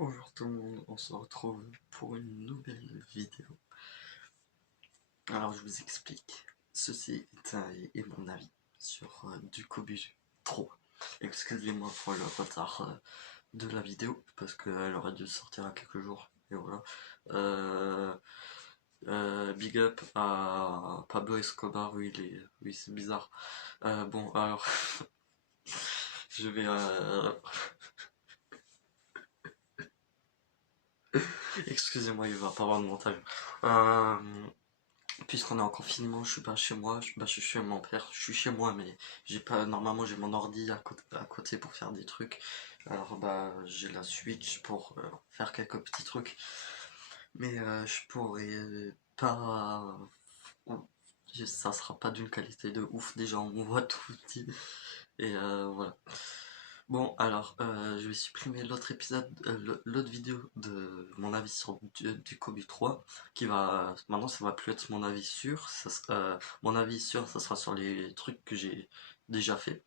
Bonjour tout le monde, on se retrouve pour une nouvelle vidéo. Alors je vous explique, ceci est mon avis sur Ducobu 3. Excusez-moi pour le retard de la vidéo, parce qu'elle aurait dû sortir à quelques jours, et voilà. Big up à Pablo Escobar, oui c'est bizarre. Bon alors, je vais... Excusez-moi, il va pas avoir de montage. Euh, Puisqu'on est en confinement, je suis pas chez moi, je suis chez mon père, je suis chez moi, mais j'ai pas, normalement j'ai mon ordi à côté pour faire des trucs. Alors bah j'ai la Switch pour faire quelques petits trucs, mais je pourrais pas, ça sera pas d'une qualité de ouf, déjà on voit tout petit, et voilà. Bon, alors, je vais supprimer l'autre épisode, l'autre vidéo de mon avis sur du Kobe 3, qui va, maintenant ça va plus être mon avis sûr, mon avis sûr, ça sera sur les trucs que j'ai déjà fait.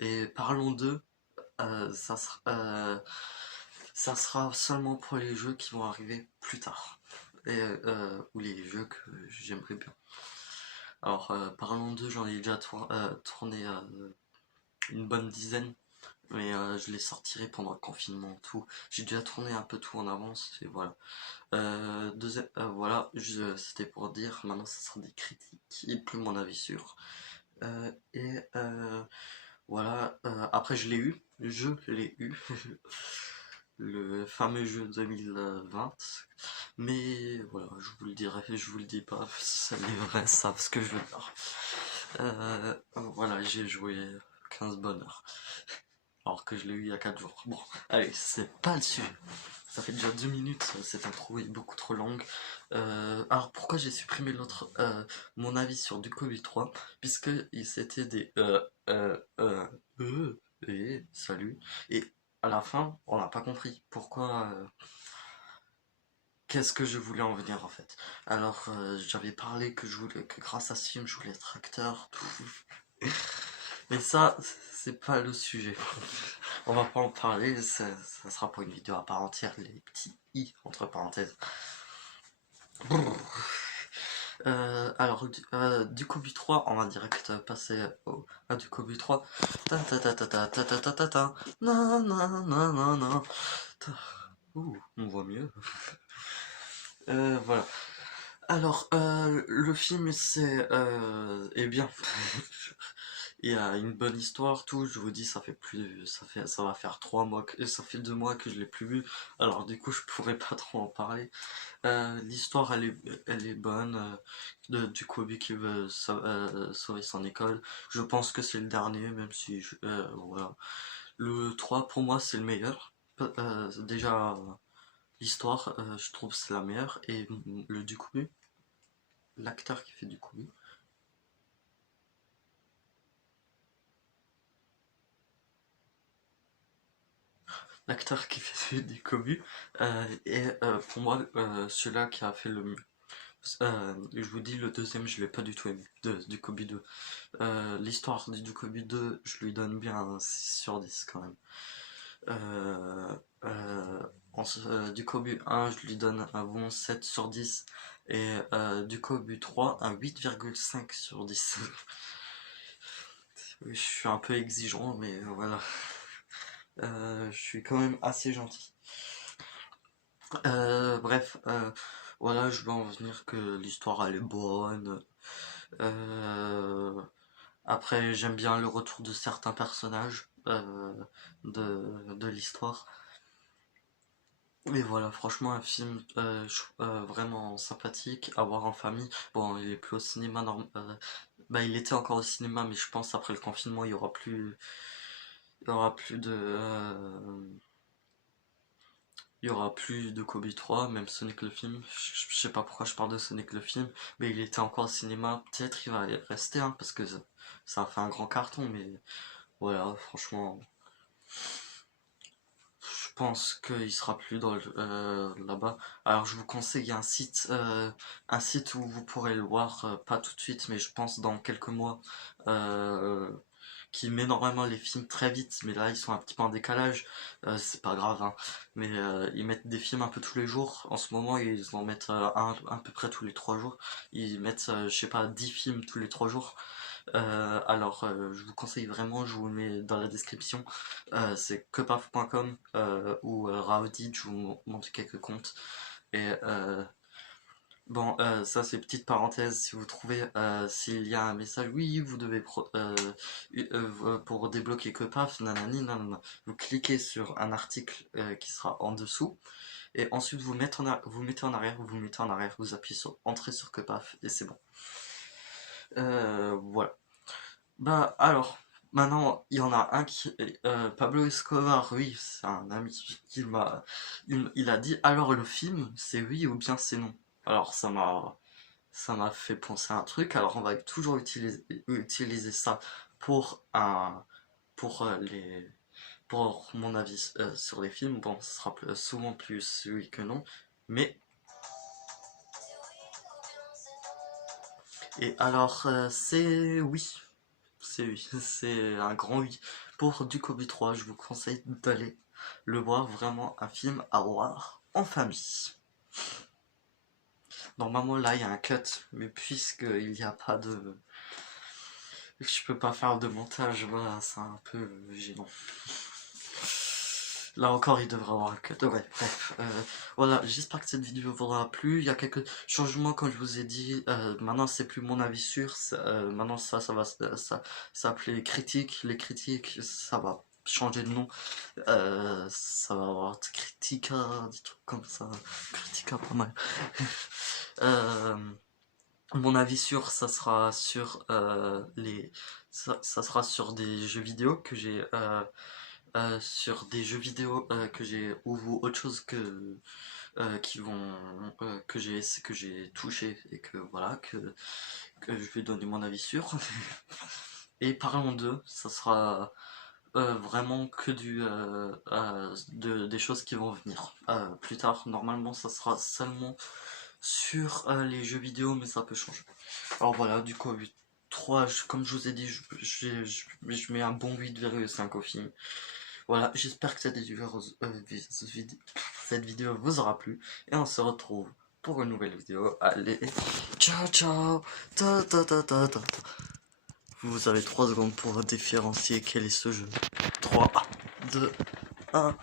Et parlons d'eux, euh, ça sera, euh, ça sera seulement pour les jeux qui vont arriver plus tard, et, ou les jeux que j'aimerais bien. Alors, parlons d'eux, j'en ai déjà tourné une bonne dizaine. Mais je les sortirai pendant le confinement, tout. J'ai déjà tourné un peu tout en avance, et voilà. Voilà, c'était pour dire, maintenant ça sera des critiques, et plus mon avis sûr. Et voilà, après je l'ai eu, le fameux jeu 2020. Mais voilà, je vous le dirai, je vous le dis pas, les vrais savent ce que je veux dire. Voilà, j'ai joué 15 bonnes heures alors que je l'ai eu il y a 4 jours. Bon, allez, c'est pas le sujet. Ça fait déjà 2 minutes, cette intro est beaucoup trop longue. Alors pourquoi j'ai supprimé mon avis sur du Covid 3? Puisque c'était des et salut. Et à la fin, on n'a pas compris pourquoi. Qu'est-ce que je voulais en venir en fait. Alors j'avais parlé que grâce à ce film je voulais être acteur, tout. Mais ça, c'est pas le sujet. On va pas en parler, ça sera pour une vidéo à part entière, les petits i entre parenthèses. Alors, du Kobe 3, on va direct passer à du Kobe 3. Ta ta ta ta ta ta ta ta ta ta. Na na na na na. Ouh, on voit mieux. Voilà. Alors, le film, est bien. Il y a une bonne histoire, tout. Je vous dis, ça va faire 3 mois, et ça fait 2 mois que je l'ai plus vu. Alors, du coup, je pourrais pas trop en parler. L'histoire, elle est bonne. Du Kobe qui veut sauver son école. Je pense que c'est le dernier, même si, voilà. Le 3 pour moi, c'est le meilleur. Déjà, l'histoire, je trouve c'est la meilleure. Et le du Kobe, l'acteur qui fait du Kobe. L'acteur qui fait du Kobe est pour moi celui-là qui a fait le mieux. Je vous dis, le deuxième, je l'ai pas du tout aimé, du Kobe 2. L'histoire du Kobe 2, je lui donne bien un 6 sur 10 quand même. Euh, du Kobe 1, je lui donne un bon 7 sur 10. Et du Kobe 3, un 8,5 sur 10. Oui, je suis un peu exigeant, mais voilà. Je suis quand même assez gentil. Bref, voilà, je veux en venir que l'histoire elle est bonne. Euh, Après, j'aime bien le retour de certains personnages de l'histoire. Et voilà, franchement, un film vraiment sympathique à voir en famille. Bon, il est plus au cinéma, bah, il était encore au cinéma, mais je pense après le confinement, il y aura plus il y aura plus de Kobe 3, même Sonic le film. Je sais pas pourquoi je parle de Sonic le film, mais il était encore au cinéma. Peut-être il va y rester, hein, parce que ça a fait un grand carton, mais voilà, franchement, je pense qu'il sera plus là-bas. Alors je vous conseille un site où vous pourrez le voir, pas tout de suite, mais je pense dans quelques mois. Euh, qui met normalement les films très vite, mais là ils sont un petit peu en décalage, c'est pas grave, hein. Mais ils mettent des films un peu tous les jours. En ce moment ils en mettent un à peu près tous les 3 jours. Ils mettent, je sais pas, 10 films tous les 3 jours. Alors je vous conseille vraiment, je vous le mets dans la description, c'est quepaf.com ou Raodid, je vous montre quelques comptes. Et bon, ça c'est petite parenthèse, si vous trouvez, s'il y a un message, oui, vous devez, pour débloquer Quepaf, nanani, nanana, vous cliquez sur un article qui sera en dessous, et ensuite vous mettez en arrière, vous appuyez sur Entrée sur Quepaf, et c'est bon. Voilà. Bah alors, maintenant, il y en a un qui... Pablo Escobar, oui, c'est un ami qui m'a... il a dit, alors le film, c'est oui ou bien c'est non. Alors ça m'a fait penser à un truc, alors on va toujours utiliser ça pour un... pour les... pour mon avis sur les films. Bon, ce sera souvent plus oui que non, mais... Et alors, c'est oui. C'est oui, c'est un grand oui. Pour Ducobi 3, je vous conseille d'aller le voir, vraiment un film à voir en famille. Normalement là il y a un cut, mais puisqu'il n'y a pas de... Je peux pas faire de montage, voilà, c'est un peu gênant. Là encore, il devrait avoir un cut. Ouais, bref. Voilà, j'espère que cette vidéo vous aura plu. Il y a quelques changements, comme je vous ai dit. Maintenant, c'est plus mon avis sûr. Maintenant, ça va s'appeler critique. Les critiques, ça va changer de nom. Ça va avoir Critica, des trucs comme ça. Critica, pas mal. Mon avis sûr, ça sera sur ça sera sur des jeux vidéo que j'ai sur des jeux vidéo que j'ai ou autre chose qui vont que j'ai touché et que voilà que je vais donner mon avis sur. Et parlons d'eux, ça sera vraiment que des choses qui vont venir plus tard. Normalement ça sera seulement sur les jeux vidéo, mais ça peut changer. Alors voilà, du coup 3, comme je vous ai dit, je mets un bon 8,5 au film. Voilà, j'espère que cette vidéo vous aura plu. Et on se retrouve pour une nouvelle vidéo. Allez, ciao ciao. Vous avez 3 secondes pour différencier quel est ce jeu. 3, 2, 1.